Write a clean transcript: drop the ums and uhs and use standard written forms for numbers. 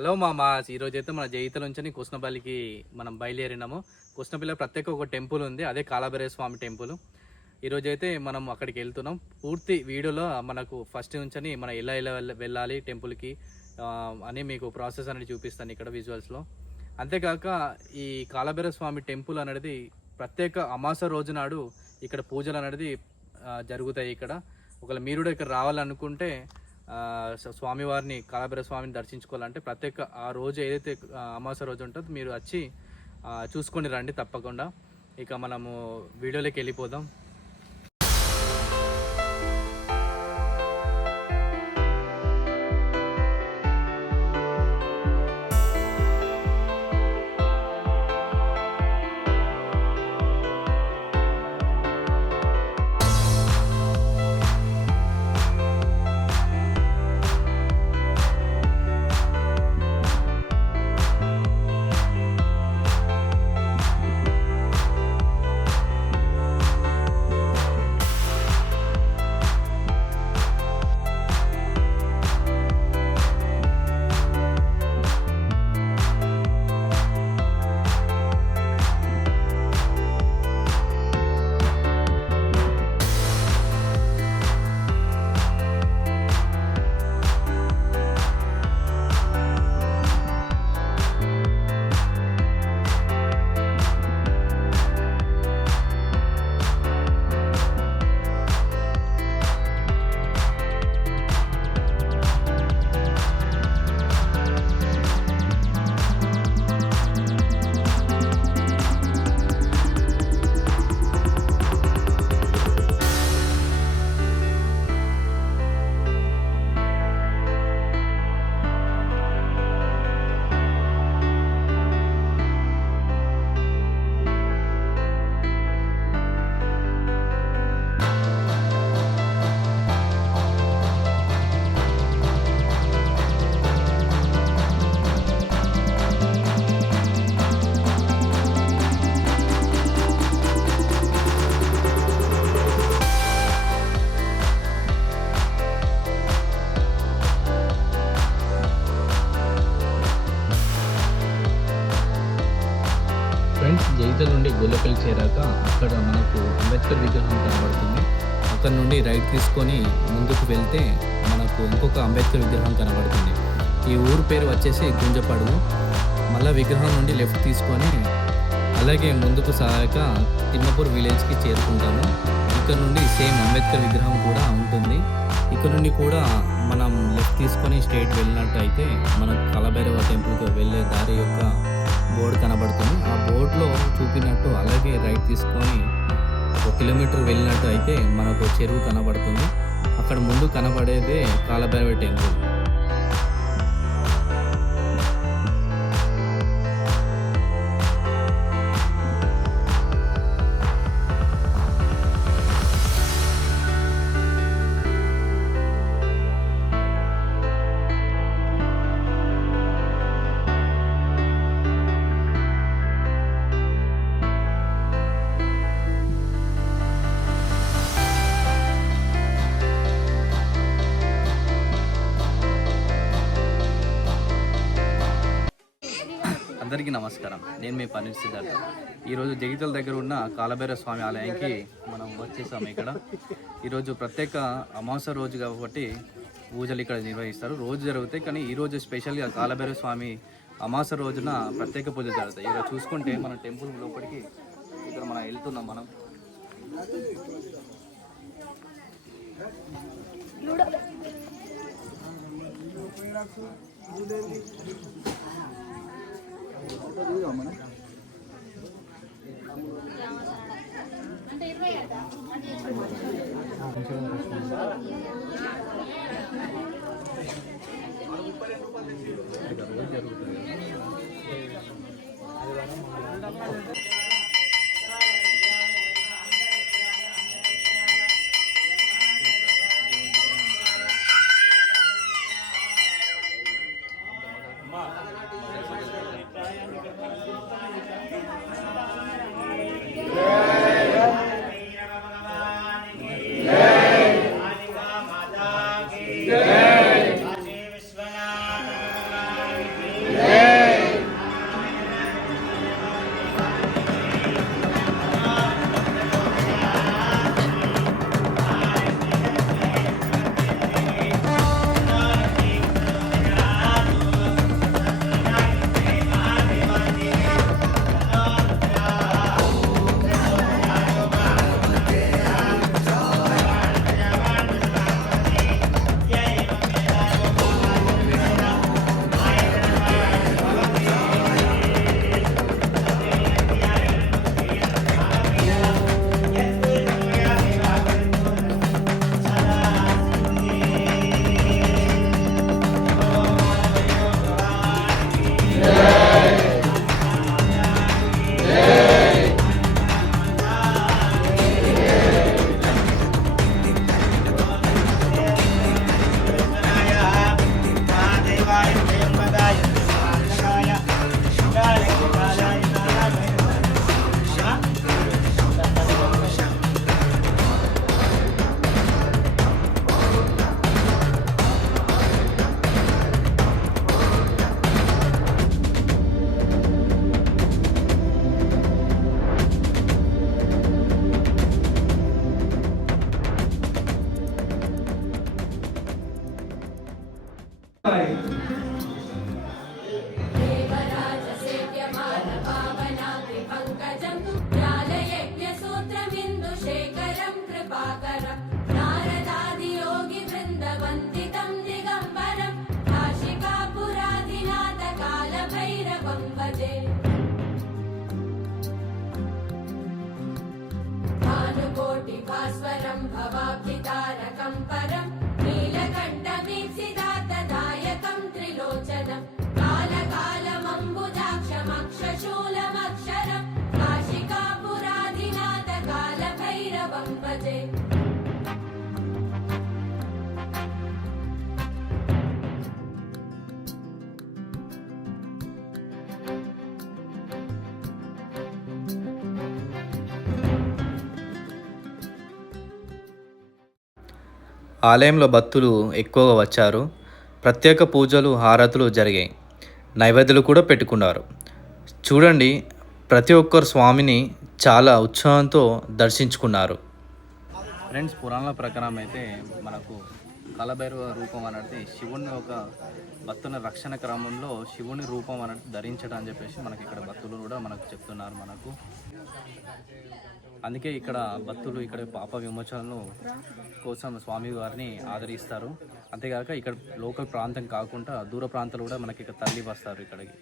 Hello మామా, ఈరోజైతే మన జైతల నుంచి కృష్ణపల్లికి మనం బయలుదేరినాము. కృష్ణపల్లి ప్రత్యేక ఒక టెంపుల్ ఉంది, అదే కాలభైరవ స్వామి టెంపుల్. ఈరోజైతే మనం అక్కడికి వెళ్తున్నాం. పూర్తి వీడియోలో మనకు ఫస్ట్ నుంచి మనం ఎలా వెళ్ళాలి టెంపుల్కి అని మీకు ప్రాసెస్ అనేది చూపిస్తాను ఇక్కడ విజువల్స్లో. అంతేకాక ఈ కాలభైరవ స్వామి టెంపుల్ అనేది ప్రత్యేక అమాస రోజు నాడు ఇక్కడ పూజలు అనేది జరుగుతాయి. ఇక్కడ ఒకవేళ మీరు కూడా ఇక్కడ రావాలనుకుంటే స్వామివారిని కాలభైరవ స్వామిని దర్శించుకోవాలంటే ప్రత్యేక ఆ రోజు ఏదైతే అమావాస్య రోజు ఉంటుందో మీరు వచ్చి చూసుకొని రండి తప్పకుండా. ఇక మనము వీడియోలోకి వెళ్ళిపోదాం. జైతల నుండి గొల్లపల్లి చేరాక అక్కడ మనకు అంబేద్కర్ విగ్రహం కనబడుతుంది. అక్కడ నుండి రైట్ తీసుకొని ముందుకు వెళ్తే మనకు ఇంకొక అంబేద్కర్ విగ్రహం కనబడుతుంది. ఈ ఊరు పేరు వచ్చేసి గుంజపడుగు. మళ్ళీ విగ్రహం నుండి లెఫ్ట్ తీసుకొని అలాగే ముందుకు సాగాక తిమ్మపూర్ విలేజ్కి చేరుకుంటాము. ఇక్కడ నుండి సేమ్ అంబేద్కర్ విగ్రహం కూడా ఉంటుంది. ఇక్కడ నుండి కూడా మనం లెఫ్ట్ తీసుకొని స్ట్రైట్ వెళ్ళినట్టు అయితే మనకు కాలభైరవ టెంపుల్కి వెళ్ళే దారి యొక్క బోర్డు కనబడుతుంది. ఆ బోర్డులో చూపినట్టు అలాగే రైట్ తీసుకొని 1 కిలోమీటర్ వెళ్ళినట్టు అయితే మనకు చెరువు కనబడుతుంది. అక్కడ ముందు కనబడేదే కాలభైరవ టెంపుల్. అందరికీ నమస్కారం, నేను మీ పన్నీర్ సిద్ధార్థ. ఈరోజు జగిత్యాల దగ్గర ఉన్న కాలభైరవ స్వామి ఆలయానికి మనం వచ్చేసాము. ఇక్కడ ఈరోజు ప్రత్యేక అమావాస్య రోజు కాబట్టి పూజలు ఇక్కడ నిర్వహిస్తారు. రోజు జరుగుతాయి, కానీ ఈరోజు స్పెషల్గా కాలభైరవ స్వామి అమావాస్య రోజున ప్రత్యేక పూజలు జరుగుతాయి. ఇక్కడ చూసుకుంటే మన టెంపుల్ లోపలికి ఇక్కడ మనం వెళ్తున్నాం. మనం అంటే 20 కదా ఆలయంలో భక్తులు ఎక్కువగా వచ్చారు. ప్రత్యేక పూజలు, హారతులు జరిగాయి. నైవేద్యాలు కూడా పెట్టుకున్నారు. చూడండి, ప్రతి ఒక్కరు స్వామిని చాలా ఉత్సాహంతో దర్శించుకున్నారు. ఫ్రెండ్స్, పురాణాల ప్రకారం అయితే మనకు కాలభైరవ రూపం అనేది శివుని ఒక భక్తుల రక్షణ క్రమంలో శివుని రూపం అనేది ధరించడం అని చెప్పేసి మనకి ఇక్కడ భక్తులు కూడా మనకు చెప్తున్నారు. మనకు అందుకే ఇక్కడ భక్తులు ఇక్కడ పాప విమోచనను కోసం స్వామి వారిని ఆదరిస్తారు. అంతేగాక ఇక్కడ లోకల్ ప్రాంతం కాకుండా దూర ప్రాంతాలు కూడా మనకి ఇక్కడ తరలి వస్తారు ఇక్కడికి.